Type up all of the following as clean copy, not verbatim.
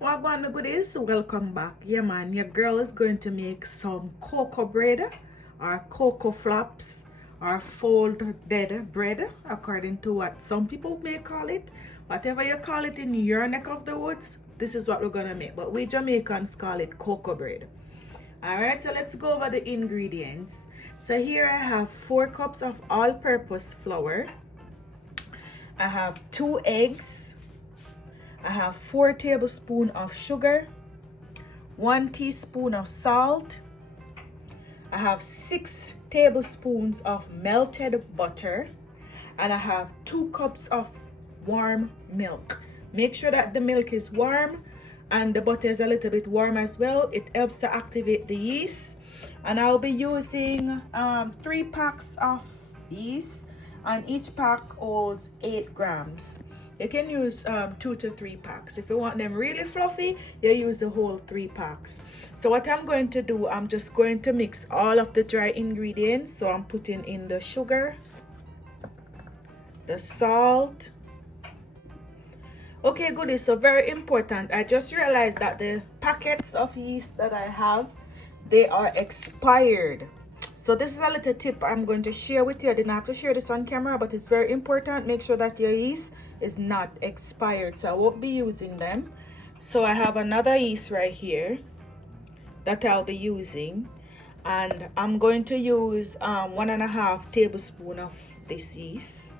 What going on, goodies? Welcome back. Yeah, man, your girl is going to make some cocoa bread or cocoa flops or folded bread, according to what some people may call it. Whatever you call it in your neck of the woods, this is what we're gonna make. But we Jamaicans call it cocoa bread. Alright, so let's go over the ingredients. So here I have 4 cups of all-purpose flour. I have 2 eggs. I have 4 tablespoons of sugar, 1 teaspoon of salt. I have 6 tablespoons of melted butter, and I have 2 cups of warm milk. Make sure that the milk is warm and the butter is a little bit warm as well. It helps to activate the yeast. And I'll be using 3 packs of yeast, and each pack holds 8 grams. You can use 2 to 3 packs. If you want them really fluffy, you use the whole 3 packs. So what I'm going to do, I'm just going to mix all of the dry ingredients. So I'm putting in the sugar, the salt. Okay, goodies, so very important. I just realized that the packets of yeast that I have, they are expired. So this is a little tip I'm going to share with you. I didn't have to share this on camera, but it's very important. Make sure that your yeast is not expired, so I won't be using them. So I have another yeast right here that I'll be using, and I'm going to use 1.5 tablespoons of this yeast,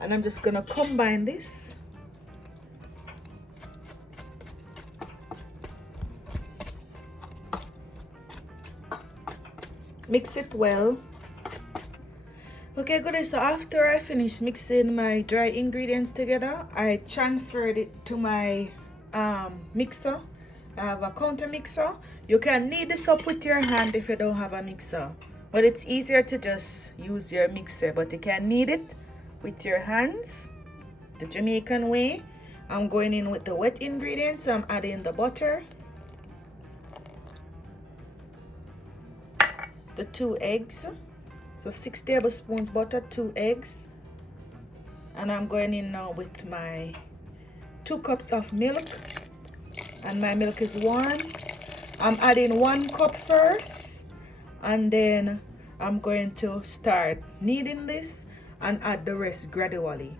and I'm just gonna combine this. Mix it well. Okay, good. So after I finish mixing my dry ingredients together, I transferred it to my mixer. I have a counter mixer. You can knead this up with your hand if you don't have a mixer, but it's easier to just use your mixer. But you can knead it with your hands, the Jamaican way. I'm going in with the wet ingredients, so I'm adding the butter, the 2 eggs. So 6 tablespoons butter, 2 eggs. And I'm going in now with my 2 cups of milk. And my milk is warm. I'm adding 1 cup first. And then I'm going to start kneading this and add the rest gradually.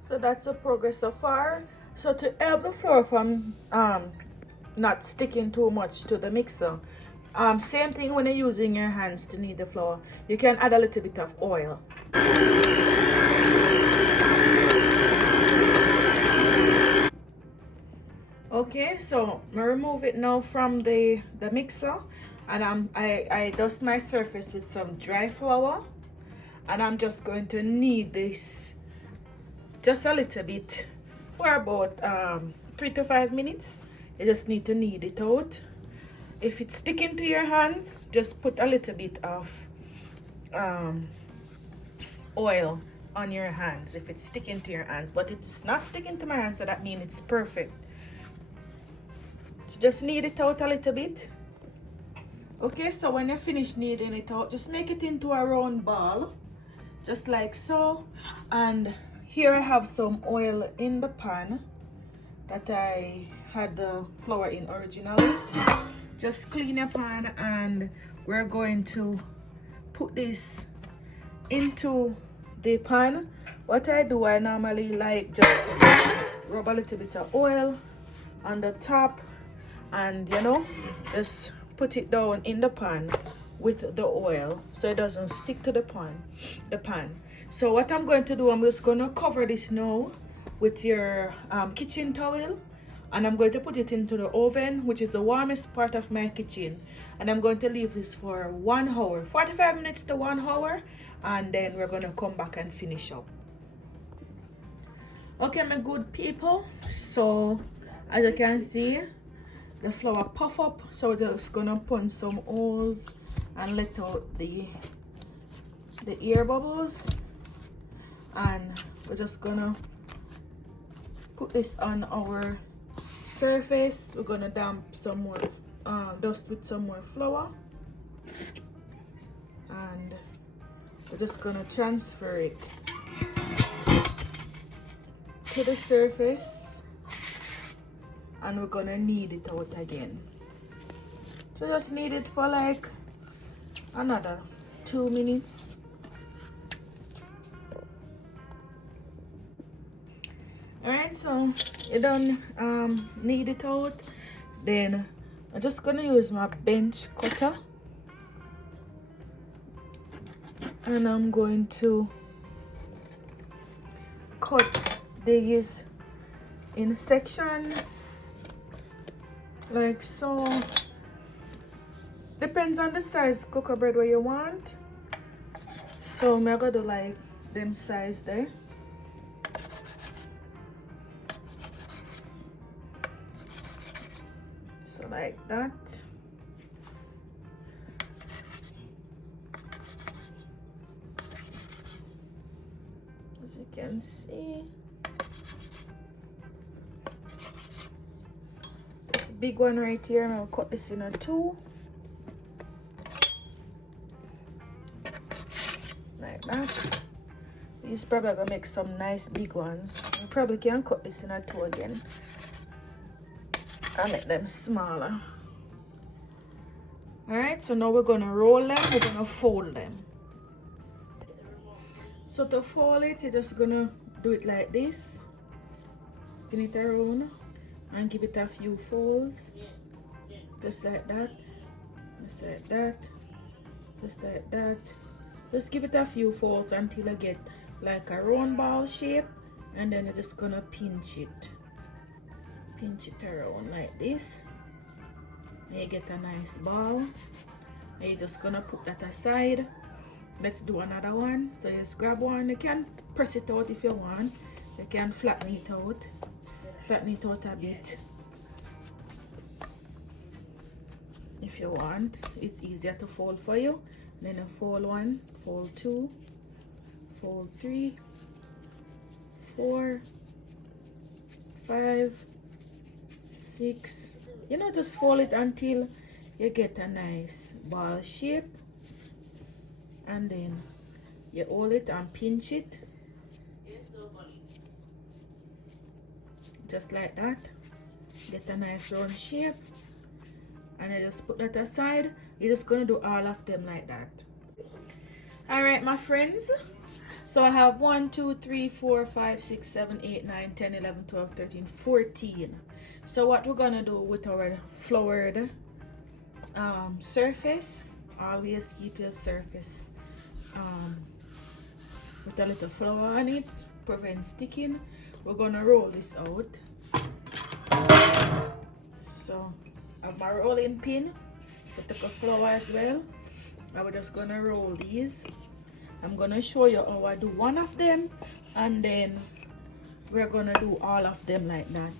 So that's the progress so far. So to help the flour from not sticking too much to the mixer, same thing when you're using your hands to knead the flour, you can add a little bit of oil. Okay, so I remove it now from the mixer, and I dust my surface with some dry flour, and I'm just going to knead this just a little bit for about 3 to 5 minutes. You just need to knead it out. If it's sticking to your hands, just put a little bit of oil on your hands if it's sticking to your hands, but it's not sticking to my hands, so that means it's perfect. So just knead it out a little bit. Okay, so when you finish kneading it out, just make it into a round ball, just like so. And here I have some oil in the pan that I had the flour in originally. Just clean your pan, and we're going to put this into the pan. What I do, I normally like just rub a little bit of oil on the top, and just put it down in the pan with the oil so it doesn't stick to the pan. So what I'm going to do, I'm just going to cover this now with your kitchen towel, and I'm going to put it into the oven, which is the warmest part of my kitchen, and I'm going to leave this for 1 hour, 45 minutes to 1 hour, and then we're going to come back and finish up. Okay, my good people, so as you can see, the flour puff up, so we're just going to punch some holes and let out the air bubbles. And we're just gonna put this on our surface. We're gonna damp some more dust with some more flour. and we're just gonna transfer it to the surface, and we're gonna knead it out again. So just knead it for like another 2 minutes. Alright, so you done knead it out. Then I'm just gonna use my bench cutter, and I'm going to cut these in sections like so. Depends on the size cocoa bread where you want. So I'm gonna do like them size there. So like that. As you can see, this big one right here, and I'll cut this in a 2. Like that. These probably gonna make some nice big ones. You probably can cut this in a 2 again and make them smaller. Alright, so now we're gonna roll them, we're gonna fold them. So to fold it, you're just gonna do it like this. Spin it around and give it a few folds. Just like that. Just like that. Just like that. Just give it a few folds until you get like a round ball shape, and then you're just gonna pinch it around like this, and you get a nice ball, and you're just gonna put that aside. Let's do another one. So you just grab one. You can press it out if you want. You can flatten it out a bit if you want. It's easier to fold for you. Then you fold 1, fold 2, fold 3, 4, 5, 6. You know, just fold it until you get a nice ball shape, and then you hold it and pinch it just like that. Get a nice round shape, and I just put that aside. You're just going to do all of them like that. Alright, my friends, so I have 1, 2, 3, 4, 5, 6, 7, 8, 9, 10, 11, 12, 13, 14. So what we're going to do with our floured surface, always keep your surface with a little flour on it, prevent sticking. We're going to roll this out. So I have my rolling pin with the flour as well. Now we're just gonna roll these. I'm gonna show you how I do one of them, and then we're gonna do all of them like that.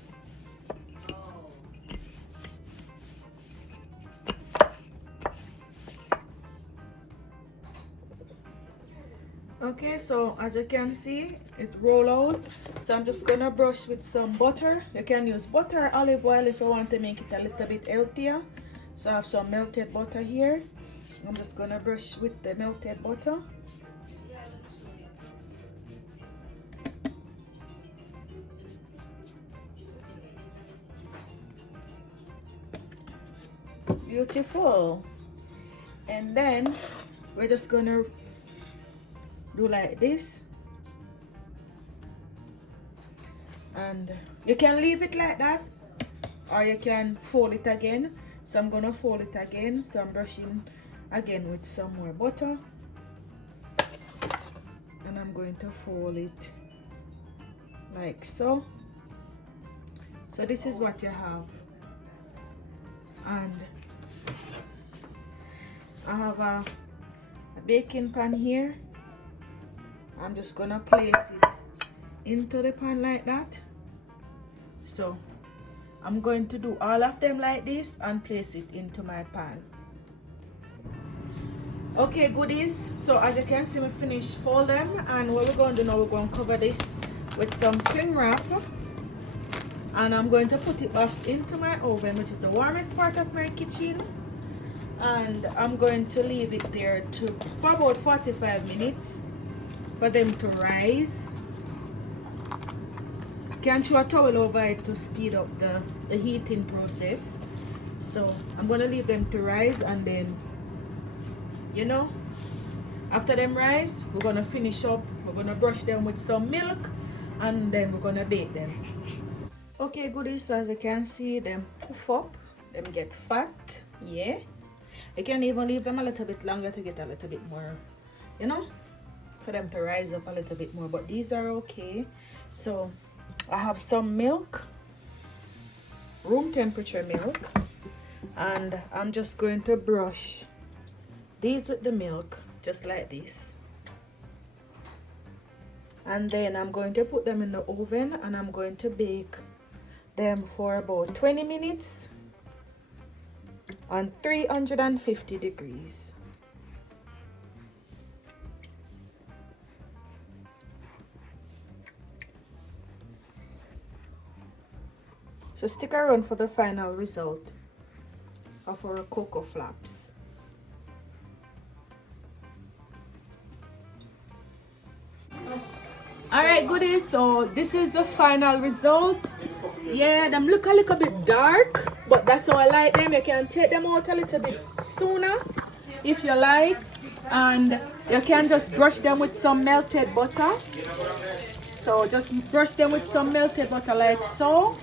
Okay, so as you can see, it roll out. So I'm just gonna brush with some butter. You can use butter or olive oil if you want to make it a little bit healthier. So I have some melted butter here. I'm just gonna brush with the melted butter. Beautiful. And then we're just gonna do like this, and you can leave it like that, or you can fold it again. So I'm gonna fold it again. So I'm brushing again with some more butter, and I'm going to fold it like so. So this is what you have, and I have a baking pan here. I'm just gonna place it into the pan like that. So I'm going to do all of them like this and place it into my pan. Okay, goodies, so as you can see, we finished fold them, and what we're going to do now, we're going to cover this with some cling wrap, and I'm going to put it back into my oven, which is the warmest part of my kitchen. and I'm going to leave it there for about 45 minutes for them to rise. Can throw a towel over it to speed up the heating process. So I'm gonna leave them to rise, and then, you know, after them rise, we're gonna finish up. We're gonna brush them with some milk, and then we're gonna bake them. Okay, goodies, so as you can see, them puff up, them get fat. Yeah, you can even leave them a little bit longer to get a little bit more, you know, for them to rise up a little bit more, but these are okay. So I have some milk, room temperature milk, and I'm just going to brush these with the milk just like this, and then I'm going to put them in the oven, and I'm going to bake them for about 20 minutes on 350 degrees. So stick around for the final result of our cocoa flaps. Alright, goodies, so this is the final result. Yeah, them look a little bit dark, but that's how I like them. You can take them out a little bit sooner if you like, and you can just brush them with some melted butter. So just brush them with some melted butter like so,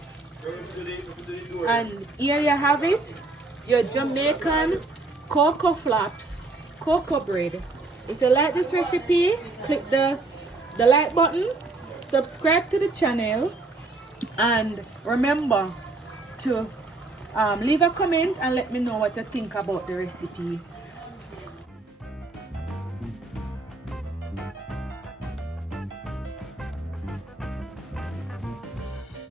and here you have it, your Jamaican cocoa flaps, cocoa bread. If you like this recipe, click the like button, subscribe to the channel, and remember to leave a comment and let me know what you think about the recipe.